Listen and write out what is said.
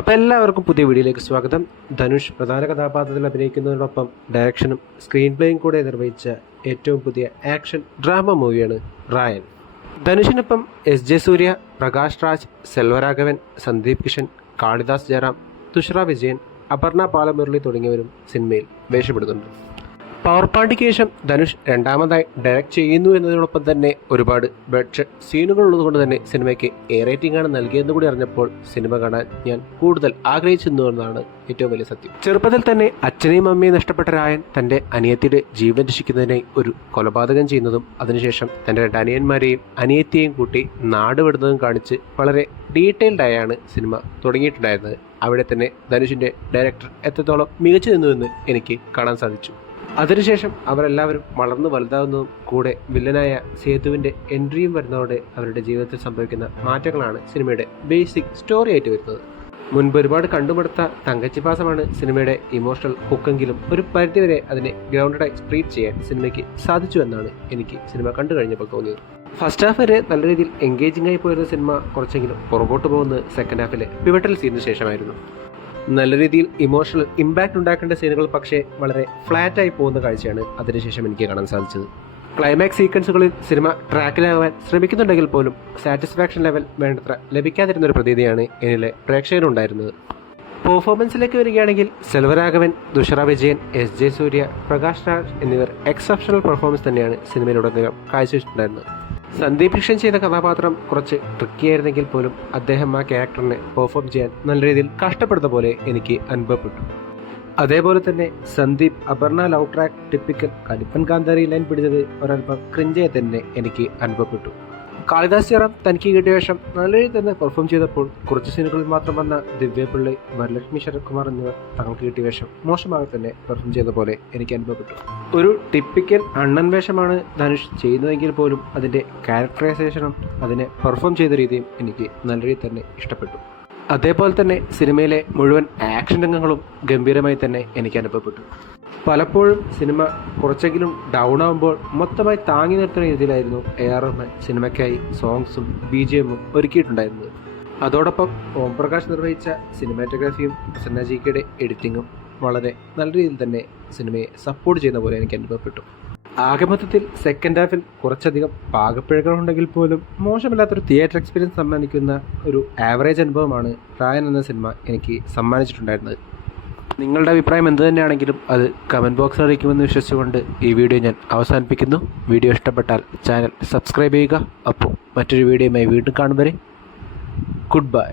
അപ്പോൾ എല്ലാവർക്കും പുതിയ വീഡിയോയിലേക്ക് സ്വാഗതം. ധനുഷ് പ്രധാന കഥാപാത്രത്തിൽ അഭിനയിക്കുന്നതിനോടൊപ്പം ഡയറക്ഷനും സ്ക്രീൻ പ്ലേയും കൂടെ നിർവഹിച്ച ഏറ്റവും പുതിയ ആക്ഷൻ ഡ്രാമ മൂവിയാണ് റായൻ. ധനുഷിനൊപ്പം എസ് ജെ സൂര്യ, പ്രകാശ് രാജ്, സെൽവരാഘവൻ, സന്ദീപ് കിഷൻ, കാളിദാസ് ജയറാം, തുഷാര വിജയൻ, അപർണ പാലമുരളി തുടങ്ങിയവരും സിനിമയിൽ വേഷപ്പെടുന്നുണ്ട്. പവർ പാർട്ടിക്ക് ശേഷം ധനുഷ് രണ്ടാമതായി ഡയറക്റ്റ് ചെയ്യുന്നു എന്നതിനോടൊപ്പം തന്നെ ഒരുപാട് ബഡ്ജറ്റ് സീനുകൾ ഉള്ളതുകൊണ്ട് തന്നെ സിനിമയ്ക്ക് എ റേറ്റിംഗ് ആണ് നൽകിയെന്ന് കൂടി അറിഞ്ഞപ്പോൾ സിനിമ കാണാൻ ഞാൻ കൂടുതൽ ആഗ്രഹിച്ചിരുന്നു എന്നാണ് ഏറ്റവും വലിയ സത്യം. ചെറുപ്പത്തിൽ തന്നെ അച്ഛനെയും അമ്മയും നഷ്ടപ്പെട്ട രായൻ തന്റെ അനിയത്തിയുടെ ജീവൻ രക്ഷിക്കുന്നതിനായി ഒരു കൊലപാതകം ചെയ്യുന്നതും അതിനുശേഷം തന്റെ രണ്ട് അനിയന്മാരെയും അനിയത്തിയെയും കൂട്ടി നാട് വിടുന്നതും കാണിച്ച് വളരെ ഡീറ്റെയിൽഡ് ആയാണ് സിനിമ തുടങ്ങിയിട്ടുണ്ടായിരുന്നത്. അവിടെ തന്നെ ധനുഷിന്റെ ഡയറക്ടർ എത്രത്തോളം മികച്ചു നിന്നുവെന്ന് എനിക്ക് കാണാൻ സാധിച്ചു. അതിനുശേഷം അവരെല്ലാവരും വളർന്നു വലുതാവുന്നതും കൂടെ വില്ലനായ സേതുവിന്റെ എൻട്രിയും വരുന്നതോടെ അവരുടെ ജീവിതത്തിൽ സംഭവിക്കുന്ന മാറ്റങ്ങളാണ് സിനിമയുടെ ബേസിക് സ്റ്റോറി ആയിട്ട് വരുന്നത്. മുൻപ് ഒരുപാട് കണ്ടുമടുത്ത തങ്കച്ചിപ്പാസമാണ് സിനിമയുടെ ഇമോഷണൽ ഹുക്കെങ്കിലും ഒരു പരിധിവരെ അതിനെ ഗ്രൗണ്ടഡായി ട്രീറ്റ് ചെയ്യാൻ സിനിമയ്ക്ക് സാധിച്ചു എന്നാണ് എനിക്ക് സിനിമ കണ്ടു കഴിഞ്ഞപ്പോൾ തോന്നിയത്. ഫസ്റ്റ് ഹാഫ് വരെ നല്ല രീതിയിൽ എൻഗേജിംഗ് ആയി പോയിരുന്ന സിനിമ കുറച്ചെങ്കിലും പുറകോട്ട് പോകുന്നത് സെക്കൻഡ് ഹാഫിലെ പിവറ്റൽ സീനിന് ശേഷമായിരുന്നു. നല്ല രീതിയിൽ ഇമോഷണൽ ഇമ്പാക്റ്റ് ഉണ്ടാക്കേണ്ട സീനുകൾ പക്ഷേ വളരെ ഫ്ലാറ്റായി പോകുന്ന കാഴ്ചയാണ് അതിനുശേഷം എനിക്ക് കാണാൻ സാധിച്ചത്. ക്ലൈമാക്സ് സീക്വൻസുകളിൽ സിനിമ ട്രാക്കിലാകാൻ ശ്രമിക്കുന്നുണ്ടെങ്കിൽ പോലും സാറ്റിസ്ഫാക്ഷൻ ലെവൽ വേണ്ടത്ര ലഭിക്കാതിരുന്നൊരു പ്രതീതിയാണ് എന്നിലെ പ്രേക്ഷകരുണ്ടായിരുന്നത്. പെർഫോമൻസിലേക്ക് വരികയാണെങ്കിൽ സെൽവരാഘവൻ, തുഷാര വിജയൻ, എസ് ജെ സൂര്യ, പ്രകാശ് രാജ് എന്നിവർ എക്സെപ്ഷണൽ പെർഫോമൻസ് തന്നെയാണ് സിനിമയിലുടനീളം കാഴ്ചവെച്ചിട്ടുണ്ടായിരുന്നത്. സന്ദീപ് കിഷൻ ചെയ്ത കഥാപാത്രം കുറച്ച് ട്രിക്കിയായിരുന്നെങ്കിൽ പോലും അദ്ദേഹം ആ ക്യാരക്ടറിനെ പെർഫോം ചെയ്യാൻ നല്ല രീതിയിൽ കഷ്ടപ്പെടുന്ന പോലെ എനിക്ക് അനുഭവപ്പെട്ടു. അതേപോലെ തന്നെ Sandeep Aparna love track typical കലിപ്പൻ കാന്താരി ലൈൻ പിടിച്ചത് ഒരൽപ്പം ക്രിഞ്ചായി തന്നെ എനിക്ക് അനുഭവപ്പെട്ടു. കാളിദാസ് ജയറാം തനിക്ക് കിട്ടിയ വേഷം നല്ല രീതിയിൽ തന്നെ പെർഫോം ചെയ്തപ്പോൾ കുറച്ച് സീനുകളിൽ മാത്രം വന്ന ദിവ്യപിള്ളി, വരലക്ഷ്മി ശരത്കുമാർ എന്നിവർ തങ്ങൾക്ക് കിട്ടിയ വേഷം മോശമായി തന്നെ പെർഫോം ചെയ്ത പോലെ എനിക്ക് അനുഭവപ്പെട്ടു. ഒരു ടിപ്പിക്കൽ അണ്ണൻ വേഷമാണ് ധനുഷ് ചെയ്യുന്നതെങ്കിൽ പോലും അതിൻ്റെ ക്യാരക്ടറൈസേഷനും അതിനെ പെർഫോം ചെയ്ത രീതിയും എനിക്ക് നല്ല രീതിയിൽ തന്നെ ഇഷ്ടപ്പെട്ടു. അതേപോലെ തന്നെ സിനിമയിലെ മുഴുവൻ ആക്ഷൻ രംഗങ്ങളും ഗംഭീരമായി തന്നെ എനിക്ക് അനുഭവപ്പെട്ടു. പലപ്പോഴും സിനിമ കുറച്ചെങ്കിലും ഡൗൺ ആകുമ്പോൾ മൊത്തമായി താങ്ങി നിർത്തുന്ന രീതിയിലായിരുന്നു AR റഹ്മാൻ സിനിമയ്ക്കായി സോങ്സും BGM ഒരുക്കിയിട്ടുണ്ടായിരുന്നത്. അതോടൊപ്പം ഓം പ്രകാശ് നിർവഹിച്ച സിനിമാറ്റോഗ്രാഫിയും പ്രസന്ന ജിക്കയുടെ എഡിറ്റിങ്ങും വളരെ നല്ല രീതിയിൽ തന്നെ സിനിമയെ സപ്പോർട്ട് ചെയ്യുന്ന പോലെ എനിക്ക് അനുഭവപ്പെട്ടു. ആകെ മൊത്തത്തിൽ സെക്കൻഡ് ഹാഫിൽ കുറച്ചധികം പാകപ്പിഴകളുണ്ടെങ്കിൽ പോലും മോശമില്ലാത്തൊരു തിയേറ്റർ എക്സ്പീരിയൻസ് സമ്മാനിക്കുന്ന ഒരു ആവറേജ് അനുഭവമാണ് റായൻ എന്ന സിനിമ എനിക്ക് സമ്മാനിച്ചിട്ടുണ്ടായിരുന്നത്. നിങ്ങളുടെ അഭിപ്രായം എന്തു തന്നെയാണെങ്കിലും അത് കമൻറ്റ് ബോക്സിൽ അറിയിക്കുമെന്ന് വിശ്വസിച്ചുകൊണ്ട് ഈ വീഡിയോ ഞാൻ അവസാനിപ്പിക്കുന്നു. വീഡിയോ ഇഷ്ടപ്പെട്ടാൽ ചാനൽ സബ്സ്ക്രൈബ് ചെയ്യുക. അപ്പോൾ മറ്റൊരു വീഡിയോയുമായി വീണ്ടും കാണും വരെ ഗുഡ് ബൈ.